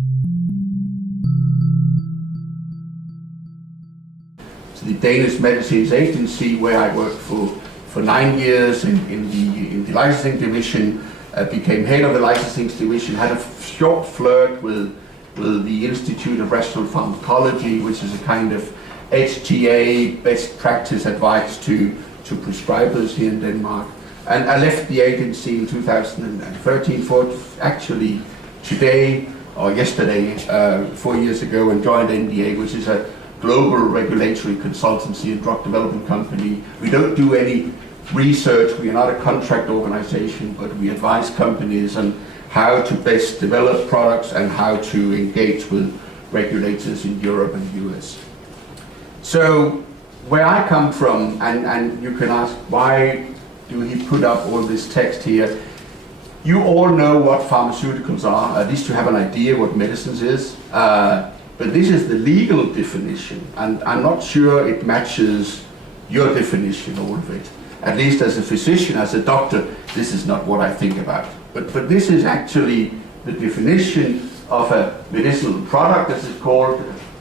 So the Danish Medicines Agency, where I worked for 9 years in the licensing division, became head of the licensing division, had a short flirt with the Institute of Rational Pharmacology, which is a kind of HTA, best practice advice to prescribers here in Denmark. And I left the agency in 2013 for actually today or yesterday, 4 years ago, and joined NDA, which is a global regulatory consultancy and drug development company. We don't do any research, we are not a contract organization, but we advise companies on how to best develop products and how to engage with regulators in Europe and the US. So where I come from, and you can ask why do he put up all this text here, you all know what pharmaceuticals are, at least you have an idea what medicines is, but this is the legal definition, and I'm not sure it matches your definition, all of it. At least as a physician, as a doctor, this is not what I think about. But this is actually the definition of a medicinal product, as it's called,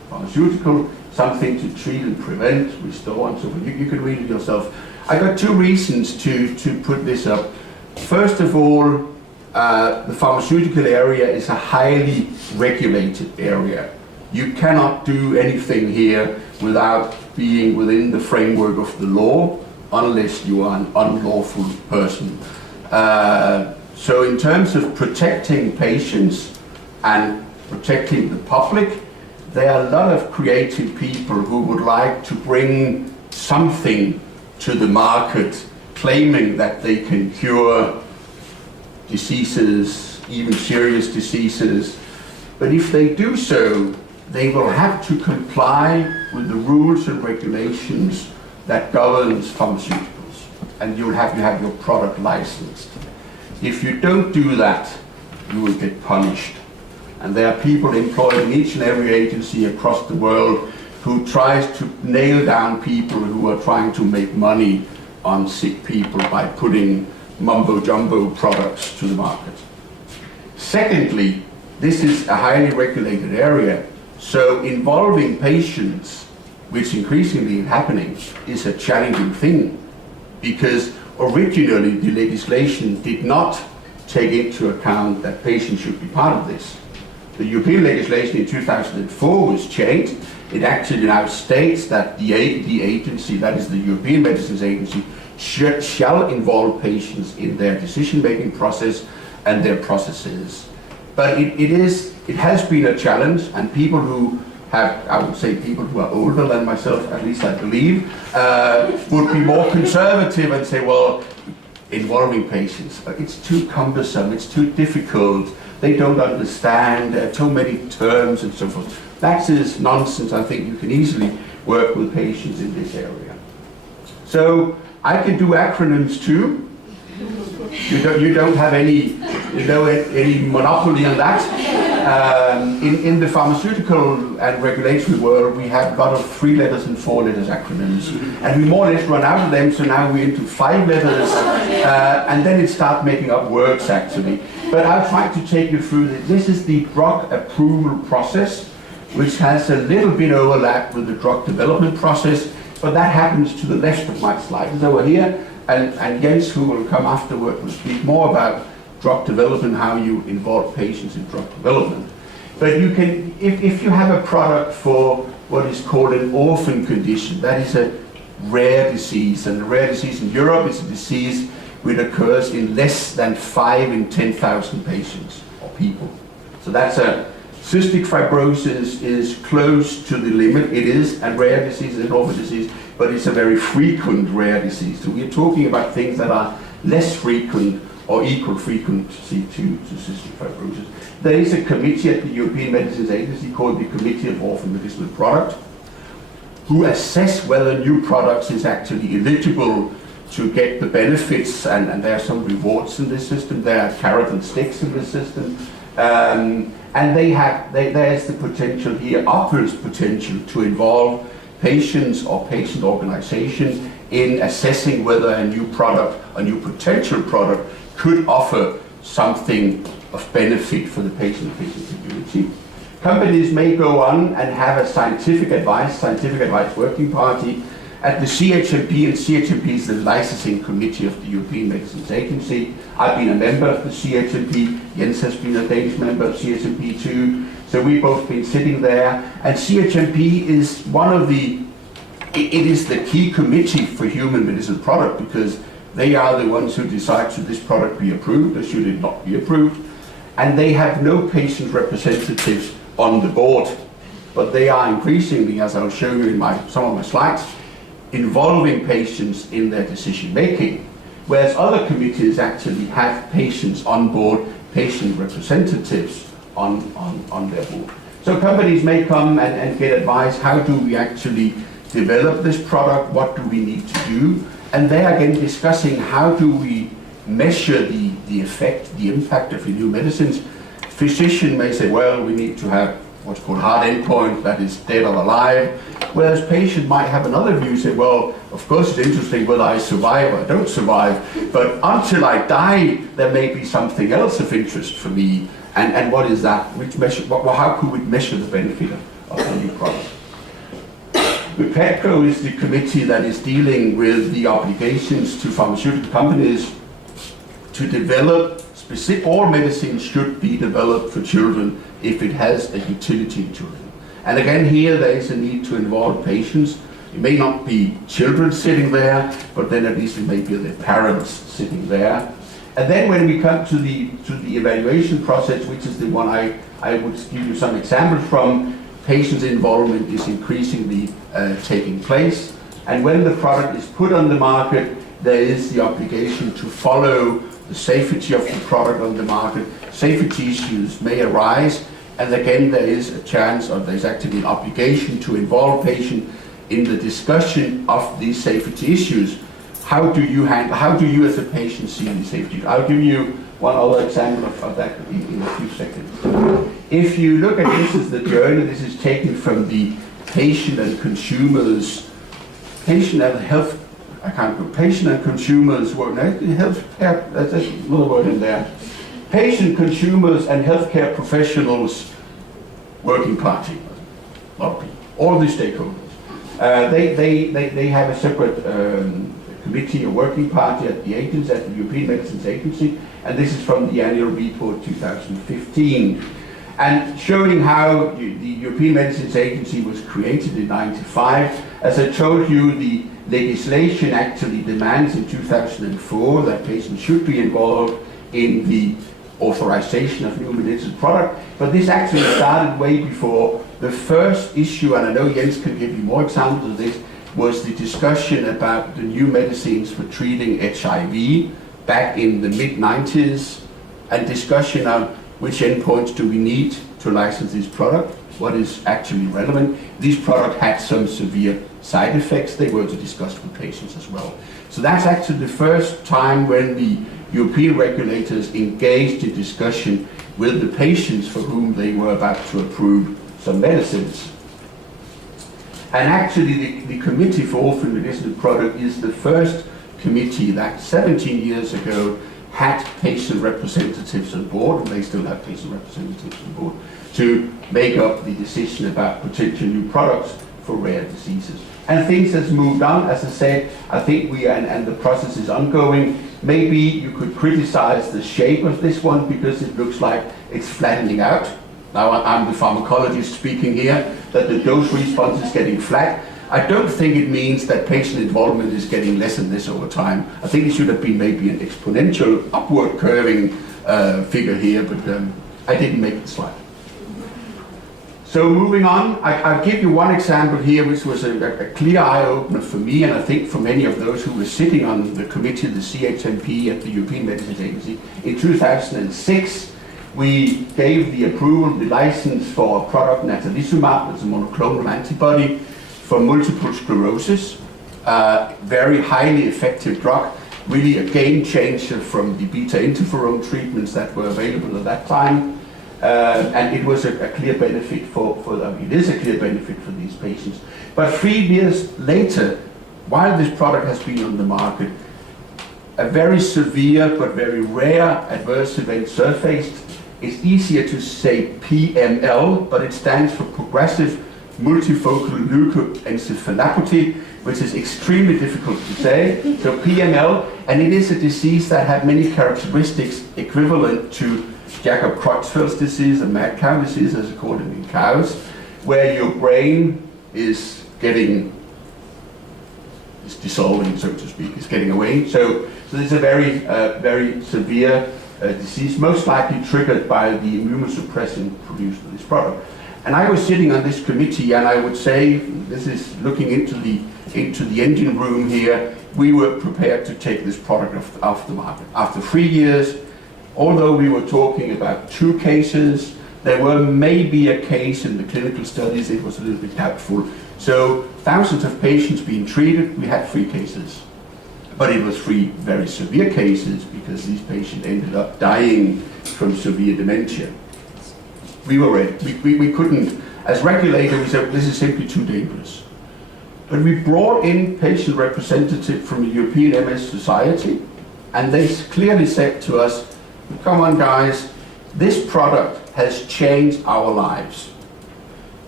pharmaceutical, something to treat and prevent, restore, and so forth. You can read it yourself. I got two reasons to put this up. First of all, the pharmaceutical area is a highly regulated area. You cannot do anything here without being within the framework of the law, unless you are an unlawful person. So in terms of protecting patients and protecting the public, there are a lot of creative people who would like to bring something to the market, claiming that they can cure diseases, even serious diseases. But if they do so, they will have to comply with the rules and regulations that governs pharmaceuticals, and you have your product licensed. If you don't do that, you will get punished. And there are people employed in each and every agency across the world who tries to nail down people who are trying to make money on sick people by putting mumbo-jumbo products to the market. Secondly, this is a highly regulated area, so involving patients, which increasingly is happening, is a challenging thing, because originally the legislation did not take into account that patients should be part of this. The European legislation in 2004 was changed. It actually now states that the agency, that is the European Medicines Agency, shall involve patients in their decision-making process and their processes. But it has been a challenge, and people who have, I would say people who are older than myself, at least I believe, would be more conservative and say, well, involving patients, it's too cumbersome, it's too difficult, they don't understand, there are too many terms and so forth. That is nonsense. I think you can easily work with patients in this area. So I can do acronyms too. You don't have any monopoly on that. In the pharmaceutical and regulatory world, we have a lot of 3 letters and 4 letters acronyms, and we more or less run out of them. So now we're into 5 letters, and then it starts making up words actually. But I'll try to take you through this. This is the drug approval process, which has a little bit overlap with the drug development process, but that happens to the left of my slide. It's over here, and Jens, who will come afterward, will speak more about drug development, how you involve patients in drug development. But you can, if you have a product for what is called an orphan condition, that is a rare disease, and a rare disease in Europe is a disease which occurs in less than 5 in 10,000 patients or people. So that's a cystic fibrosis is close to the limit. It is a rare disease, an orphan disease, but it's a very frequent rare disease. So we're talking about things that are less frequent or equal frequency to cystic fibrosis. There is a committee at the European Medicines Agency called the Committee of Orphan Medicinal Product, who assess whether new products is actually eligible to get the benefits, and there are some rewards in this system. There are carrot and sticks in this system, and there's the potential here, obvious potential, to involve patients or patient organizations in assessing whether a new product, a new potential product, could offer something of benefit for the patient community. Companies may go on and have a scientific advice working party at the CHMP, and CHMP is the licensing committee of the European Medicines Agency. I've been a member of the CHMP, Jens has been a Danish member of CHMP too, so we've both been sitting there, and CHMP is it is the key committee for human medicinal product, because they are the ones who decide should this product be approved or should it not be approved, and they have no patient representatives on the board, but they are increasingly, as I'll show you in some of my slides, involving patients in their decision making, whereas other committees actually have patients on board, patient representatives on their board. So companies may come and get advice, how do we actually develop this product, what do we need to do, and they're again discussing how do we measure the effect, the impact of the new medicines. Physician may say, well, we need to have what's called hard endpoint, that is dead or alive, whereas patient might have another view, say, well, of course it's interesting whether I survive or don't survive, but until I die, there may be something else of interest for me, and what is that? How could we measure the benefit of the new product? The PETCO is the committee that is dealing with the obligations to pharmaceutical companies to develop all medicines should be developed for children if it has a utility in children. And again, here there is a need to involve patients. It may not be children sitting there, but then at least it may be the parents sitting there. And then when we come to the evaluation process, which is the one I would give you some examples from, patients' involvement is increasingly taking place. And when the product is put on the market, there is the obligation to follow the safety of the product on the market. Safety issues may arise, and again there is a chance, or there's actually an obligation to involve patient in the discussion of these safety issues. How do you as a patient see the safety? I'll give you one other example of that in a few seconds. If you look at this as the journal, this is taken from the patient and consumers, patient and health, patient and consumers work, healthcare, that's another word in there. Patient, consumers and healthcare professionals working party, all the stakeholders. They have a separate committee, a working party at the agency, at the European Medicines Agency, and this is from the annual report 2015. And showing how the European Medicines Agency was created in 1995. As I told you, the legislation actually demands in 2004 that patients should be involved in the authorization of new medicinal product, but this actually started way before. The first issue, and I know Jens can give you more examples of this, was the discussion about the new medicines for treating HIV back in the mid-90s, and discussion on which endpoints do we need to license this product, what is actually relevant. These products had some severe side effects, they were to discuss with patients as well. So that's actually the first time when the European regulators engaged in discussion with the patients for whom they were about to approve some medicines. And actually the Committee for Orphan Medicinal Product is the first committee that 17 years ago had patient representatives on board, and they still have patient representatives on board, to make up the decision about potential new products for rare diseases. And things has moved on, as I said. I think and the process is ongoing. Maybe you could criticize the shape of this one because it looks like it's flattening out. Now I'm the pharmacologist speaking here, that the dose response is getting flat. I don't think it means that patient involvement is getting less and less over time. I think it should have been maybe an exponential upward curving figure here, but I didn't make the slide. So moving on, I'll give you one example here, which was a clear eye-opener for me, and I think for many of those who were sitting on the committee, the CHMP at the European Medicines Agency. In 2006, we gave the approval, the license for a product, natalizumab, that's a monoclonal antibody for multiple sclerosis. Very highly effective drug, really a game changer from the beta interferon treatments that were available at that time. And it was a clear benefit it is a clear benefit for these patients. But 3 years later, while this product has been on the market, a very severe but very rare adverse event surfaced. It's easier to say PML, but it stands for progressive multifocal leukoencephalopathy, which is extremely difficult to say. So PML, and it is a disease that has many characteristics equivalent to Jakob-Creutzfeldt's disease, and mad cow disease, as it's called in cows, where your brain is dissolving, so to speak, is getting away. So it's a very severe disease, most likely triggered by the immunosuppressant produced by this product. And I was sitting on this committee, and I would say, this is looking into the engine room here, we were prepared to take this product off the market. After 3 years, although we were talking about 2 cases, there were maybe a case in the clinical studies, it was a little bit doubtful. So thousands of patients being treated, we had 3 cases. But it was 3 very severe cases because these patients ended up dying from severe dementia. We were ready. We couldn't, as regulator, we said, this is simply too dangerous. But we brought in patient representative from the European MS Society, and they clearly said to us, come on guys, this product has changed our lives.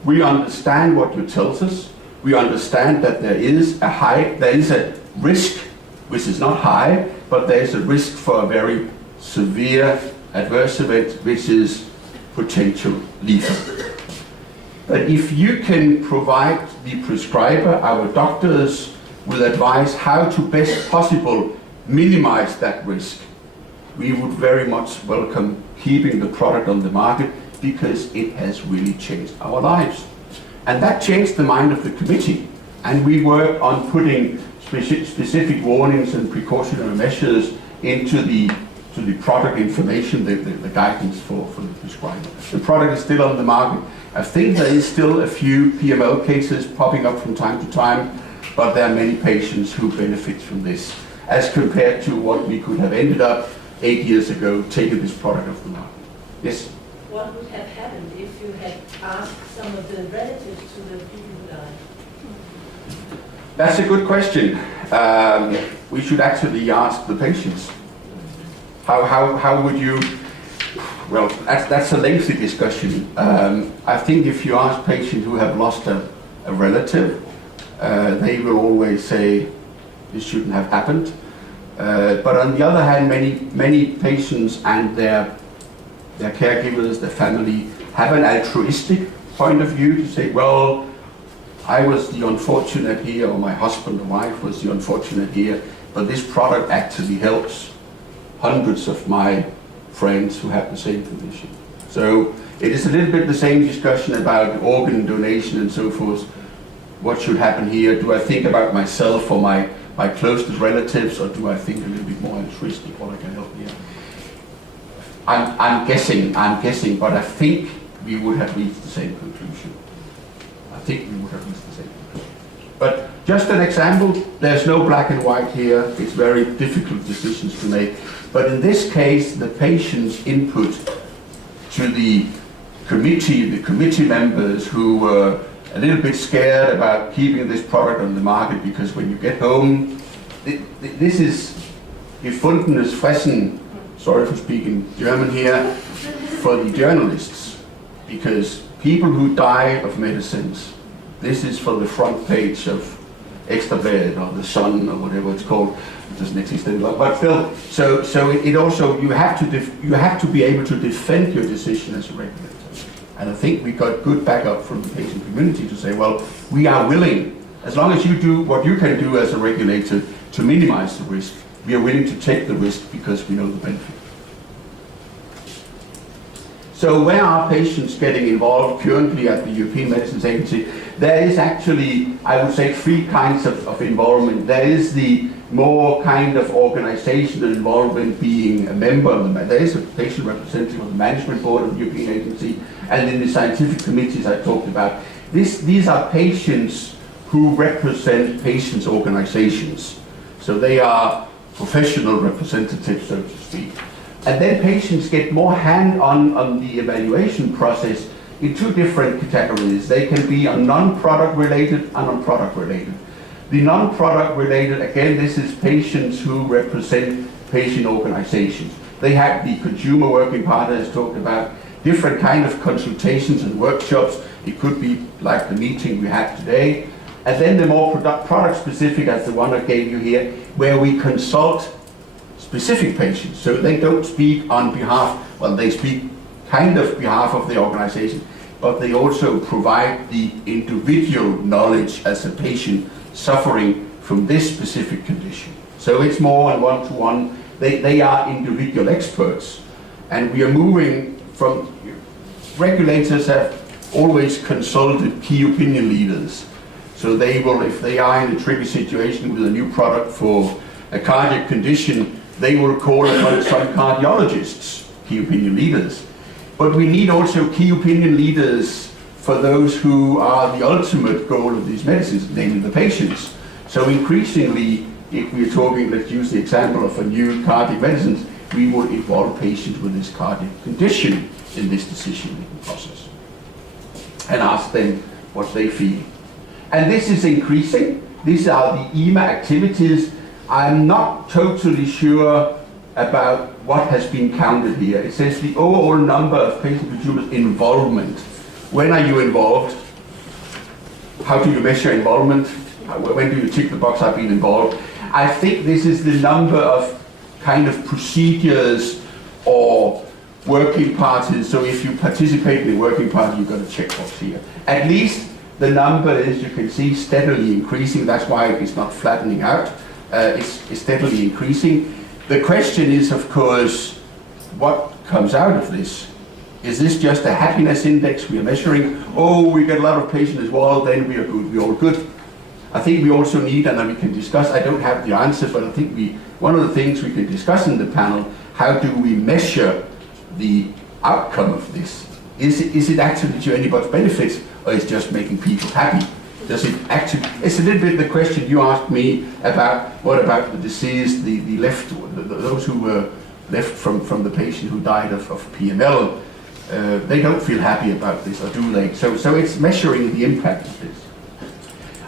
We understand what you tells us. We understand that there is a risk, which is not high, but there is a risk for a very severe adverse event, which is potential lethal. But if you can provide the prescriber, our doctors, with advice how to best possible minimize that risk, we would very much welcome keeping the product on the market because it has really changed our lives. And that changed the mind of the committee. And we worked on putting specific warnings and precautionary measures into the product information, the guidance for the prescriber. The product is still on the market. I think there is still a few PML cases popping up from time to time, but there are many patients who benefit from this, as compared to what we could have ended up 8 years ago, taking this product off the market. Yes? What would have happened if you had asked some of the relatives to the people who died? That's a good question. We should actually ask the patients. How would you? Well, that's a lengthy discussion. I think if you ask patients who have lost a relative, they will always say this shouldn't have happened. But on the other hand, many patients and their caregivers, their family, have an altruistic point of view to say, well, I was the unfortunate here, or my husband or wife was the unfortunate here, but this product actually helps hundreds of my friends who have the same condition. So it is a little bit the same discussion about organ donation and so forth. What should happen here? Do I think about myself or my closest relatives, or do I think a little bit more altruistic, what I can help here? I'm guessing, but I think we would have reached the same conclusion. But just an example, there's no black and white here. It's very difficult decisions to make. But in this case, the patient's input to the committee members who were a little bit scared about keeping this product on the market, because when you get home, this is gefundenes Fressen, sorry for speaking German here, for the journalists, because people who die of medicines, this is for the front page of Ekstrabladet or the Sun or whatever it's called. It doesn't exist anymore, but still. So it also, you have to be able to defend your decision as a regulator. And I think we got good backup from the patient community to say, well, we are willing, as long as you do what you can do as a regulator to minimize the risk, we are willing to take the risk because we know the benefit. So where are patients getting involved currently at the European Medicines Agency? There is actually, I would say, 3 kinds of involvement. There is the more kind of organizational involvement, being a member of the, there is a patient representative of the management board of the European Agency, and in the scientific committees I talked about. These are patients who represent patients' organizations. So they are professional representatives, so to speak. And then patients get more hand-on the evaluation process in 2 different categories. They can be on non-product related and on product related. The non-product related, again, this is patients who represent patient organizations. They have the consumer working party has talked about different kind of consultations and workshops. It could be like the meeting we had today. And then the more product specific, as the one I gave you here, where we consult specific patients. So they don't speak on behalf, well, they speak kind of behalf of the organization, but they also provide the individual knowledge as a patient suffering from this specific condition. So it's more on one-to-one. They are individual experts. And we are moving from, regulators have always consulted key opinion leaders. So they will, if they are in a tricky situation with a new product for a cardiac condition, they will call upon some cardiologists, key opinion leaders. But we need also key opinion leaders for those who are the ultimate goal of these medicines, namely the patients. So increasingly, if we're talking, let's use the example of a new cardiac medicines, we will involve patients with this cardiac condition in this decision-making process and ask them what they feel. And this is increasing. These are the EMA activities. I'm not totally sure about what has been counted here. It says the overall number of patient consumers involvement. When are you involved? How do you measure involvement? When do you tick the box, I've been involved? I think this is the number of kind of procedures or working parties. So if you participate in the working party, you've got a checkbox here. At least the number is, you can see, steadily increasing. That's why it's not flattening out. It's steadily increasing. The question is, of course, what comes out of this? Is this just a happiness index we are measuring? Oh, we get a lot of patients as well, then we are good, we're all good. I think we also need, and then we can discuss, I don't have the answer, but I think one of the things we can discuss in the panel, how do we measure the outcome of this? Is it actually to anybody's benefit, or is it just making people happy? Does it actually, it's a little bit the question you asked me about, what about the deceased, those who were left from the patient who died of PML. They don't feel happy about this, or do they? So it's measuring the impact of this.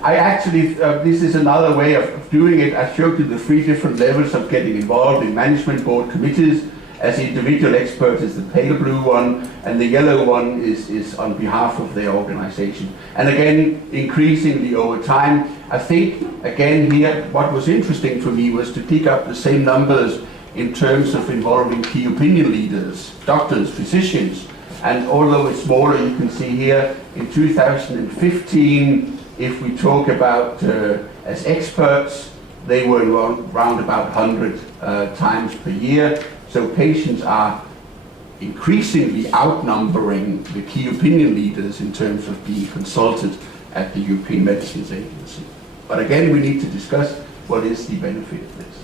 I actually, this is another way of doing it. I showed you the 3 different levels of getting involved in management board committees. As individual experts is the pale blue one, and the yellow one is on behalf of their organization. And again, increasingly over time, I think, again here, what was interesting for me was to pick up the same numbers in terms of involving key opinion leaders, doctors, physicians. And although it's smaller, you can see here in 2015, if we talk about as experts, they were around about 100 times per year. So patients are increasingly outnumbering the key opinion leaders in terms of being consulted at the European Medicines Agency. But again, we need to discuss what is the benefit of this.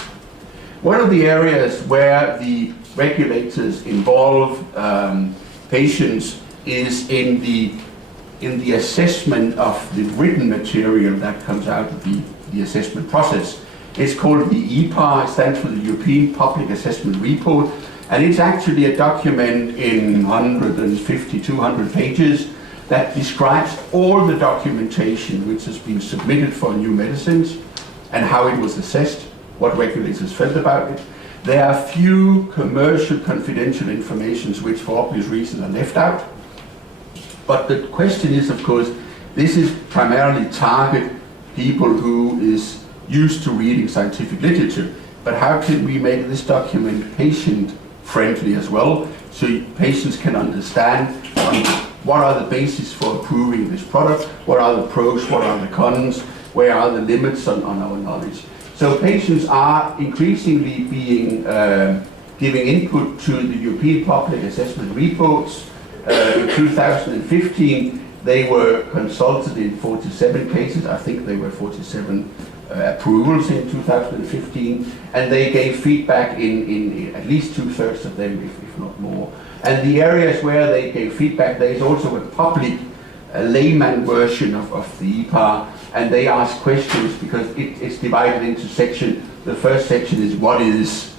One of the areas where the regulators involve patients is in the assessment of the written material that comes out of the assessment process. It's called the EPA, it stands for the European Public Assessment Report, and it's actually a document in 150, 200 pages that describes all the documentation which has been submitted for new medicines and how it was assessed, what regulators felt about it. There are few commercial confidential informations which for obvious reasons are left out. But the question is, of course, this is primarily target people who is used to reading scientific literature. But how can we make this document patient-friendly as well, so patients can understand what are the bases for approving this product, what are the pros, what are the cons, where are the limits on our knowledge. So patients are increasingly being giving input to the European Public Assessment Reports. In 2015, they were consulted in 47 cases. I think there were 47 approvals in 2015, and they gave feedback in at least 2/3 of them, if not more. And the areas where they gave feedback, there is also a public layman version of the EPA, and they ask questions because it's divided into sections. The first section is what is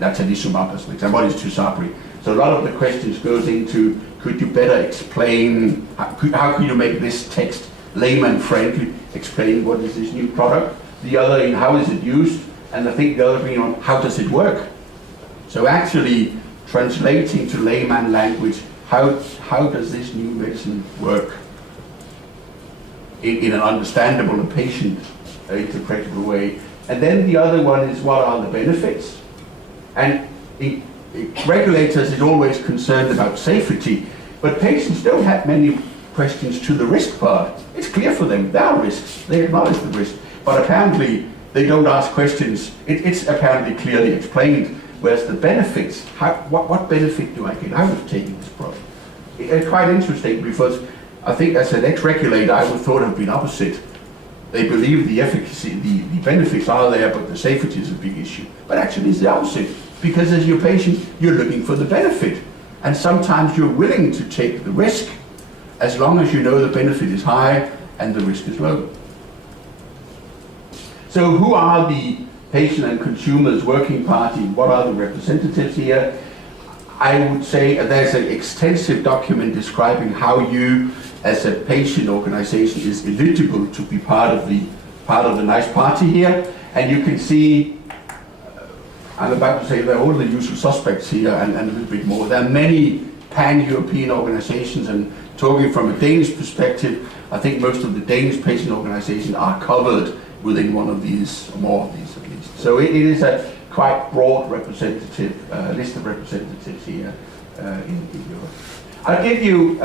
natalizumab, as an example, what is Tysabri. So a lot of the questions goes into, could you better explain, how can you make this text layman friendly, explain what is this new product? The other in how is it used, and I think the other thing on how does it work? So actually translating to layman language, how does this new medicine work in an understandable and patient interpretable way? And then the other one is, what are the benefits? And regulators is always concerned about safety, but patients don't have many questions to the risk part. It's clear for them, there are risks, they acknowledge the risk, but apparently they don't ask questions. It's apparently clearly explained, whereas the benefits, what benefit do I get out of taking this product? It's quite interesting, because I think as an ex-regulator I would have thought it would been opposite. They believe the efficacy, the benefits are there, but the safety is a big issue. But actually it's the opposite, because as your patient, you're looking for the benefit. And sometimes you're willing to take the risk, as long as you know the benefit is high and the risk is low. So who are the patient and consumers working party? What are the representatives here? I would say there's an extensive document describing how you, as a patient organization, is eligible to be part of the nice party here. And you can see, I'm about to say they're all the usual suspects here and a little bit more. There are many pan-European organizations, and talking from a Danish perspective, I think most of the Danish patient organizations are covered within one of these, or more of these at least. So it is a quite broad representative list of representatives here in Europe. I'll give you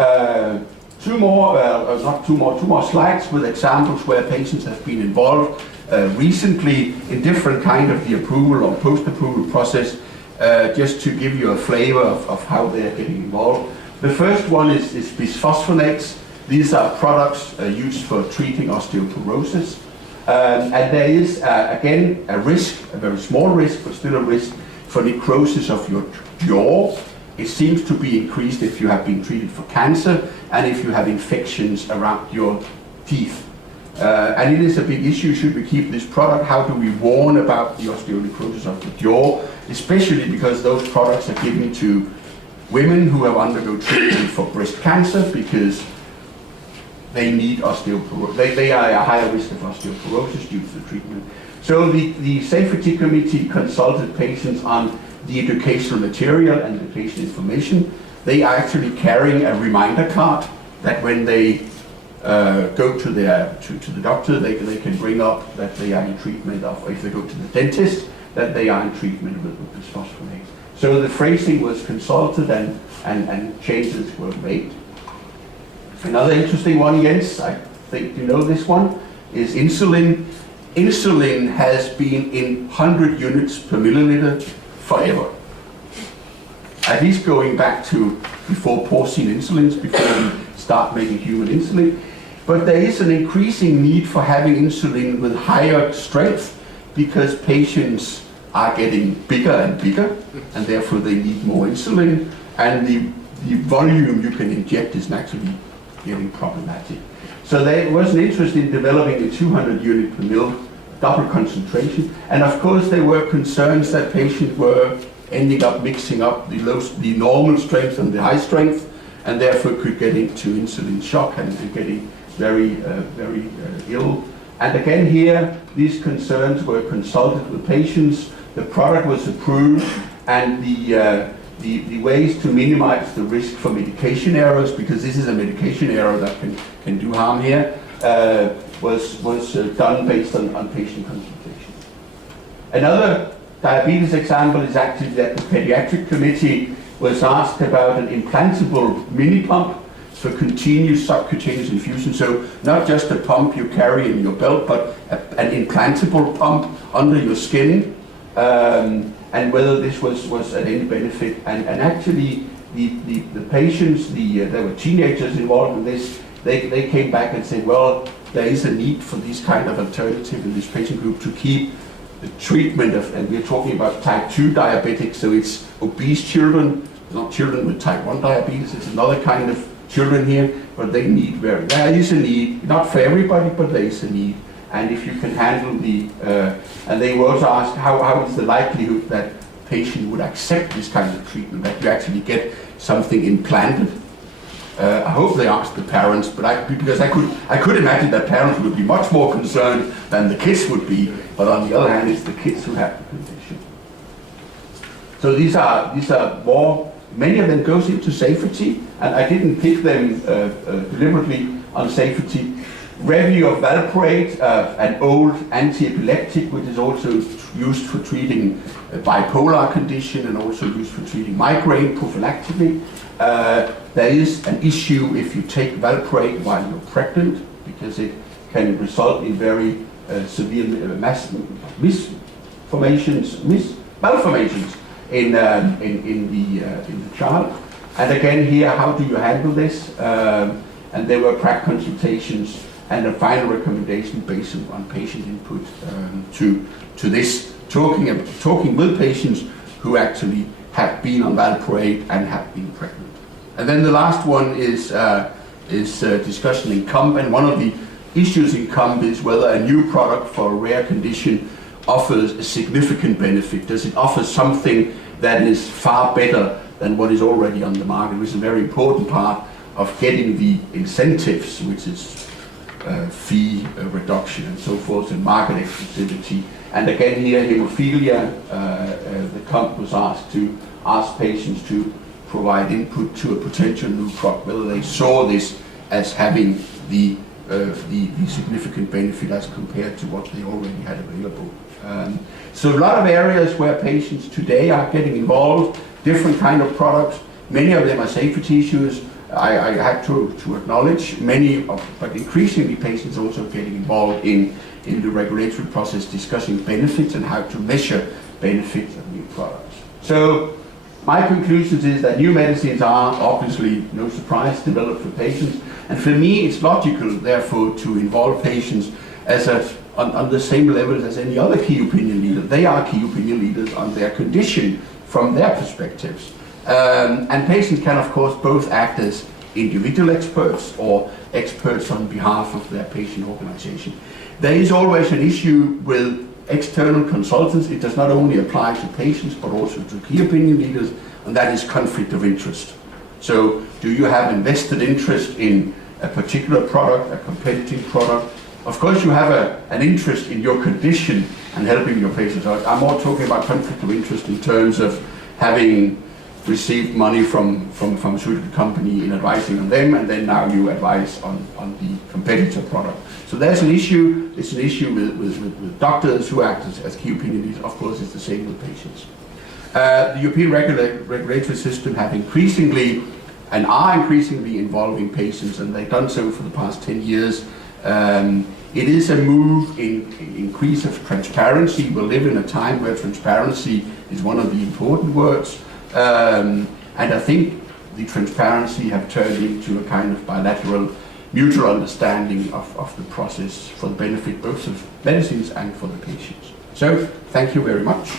two more slides with examples where patients have been involved recently in different kind of the approval or post-approval process, just to give you a flavor of how they're getting involved. The first one is bisphosphonates. These are products used for treating osteoporosis. And there is, again, a risk, a very small risk, but still a risk for necrosis of your jaw. It seems to be increased if you have been treated for cancer and if you have infections around your teeth. And it is a big issue. Should we keep this product? How do we warn about the osteonecrosis of the jaw? Especially because those products are given to women who have undergone treatment for breast cancer, because they need osteoporosis. They are at a higher risk of osteoporosis due to the treatment. So the safety committee consulted patients on the educational material and the patient information. They are actually carrying a reminder card that when they go to the doctor, they can bring up that they are in treatment of, or if they go to the dentist, that they are in treatment with bisphosphonates. So the phrasing was consulted and changes were made. Another interesting one, Jens, I think you know this one, is insulin. Insulin has been in 100 units per milliliter forever. At least going back to before porcine insulins, before we start making human insulin. But there is an increasing need for having insulin with higher strength, because patients are getting bigger and bigger, and therefore they need more insulin, and the volume you can inject is naturally getting problematic. So there was an interest in developing a 200 unit per mil double concentration, and of course there were concerns that patients were ending up mixing up the normal strength and the high strength, and therefore could get into insulin shock and getting very ill. And again here, these concerns were consulted with patients. The product was approved, and the ways to minimize the risk for medication errors, because this is a medication error that can do harm here, was done based on patient consultation. Another diabetes example is actually that the pediatric committee was asked about an implantable mini pump for continuous subcutaneous infusion. So not just a pump you carry in your belt, but an implantable pump under your skin, and whether this was at any benefit. And actually the patients, there were teenagers involved in this, they came back and said, well, there is a need for this kind of alternative in this patient group to keep the treatment of, and we're talking about type 2 diabetics, so it's obese children, not children with type 1 diabetes, it's another kind of children here, but they need there is a need, not for everybody, but there is a need. And if you can handle and they were also asked how is the likelihood that patient would accept this kind of treatment, that you actually get something implanted. I hope they asked the parents, but because I could imagine that parents would be much more concerned than the kids would be, but on the other hand, it's the kids who have the condition. So these are more, many of them goes into safety, and I didn't pick them deliberately on safety. Review of valproate, an old anti-epileptic, which is also used for treating bipolar condition and also used for treating migraine prophylactically. There is an issue if you take valproate while you're pregnant, because it can result in very severe malformations in the child. And again here, how do you handle this? And there were prac consultations and a final recommendation based on patient input to this, talking with patients who actually have been on valproate and have been pregnant. And then the last one is discussion in COMP, and one of the issues in COMP is whether a new product for a rare condition offers a significant benefit. Does it offer something that is far better than what is already on the market, which is a very important part of getting the incentives, which is fee reduction and so forth, and market exclusivity. And again here, hemophilia, the COMP was asked to ask patients to provide input to a potential new product, whether they saw this as having the significant benefit as compared to what they already had available. So a lot of areas where patients today are getting involved, different kind of products, many of them are safety issues. I have to acknowledge but increasingly patients also getting involved in the regulatory process, discussing benefits and how to measure benefits of new products. So my conclusions is that new medicines are obviously, no surprise, developed for patients. And for me, it's logical, therefore, to involve patients as on the same level as any other key opinion leader. They are key opinion leaders on their condition from their perspectives. And patients can, of course, both act as individual experts or experts on behalf of their patient organization. There is always an issue with external consultants. It does not only apply to patients, but also to key opinion leaders, and that is conflict of interest. So, do you have invested interest in a particular product, a competitive product? Of course, you have an interest in your condition and helping your patients out. I'm more talking about conflict of interest in terms of having received money from a pharmaceutical company in advising on them, and then now you advise on the competitor product. So there's an issue. It's an issue with doctors who act as key opinion leaders. Of course, it's the same with patients. The European regulatory system have increasingly and are increasingly involving patients, and they've done so for the past 10 years. It is a move in increase of transparency. We live in a time where transparency is one of the important words. And I think the transparency have turned into a kind of bilateral mutual understanding of the process for the benefit both of medicines and for the patients. So, thank you very much.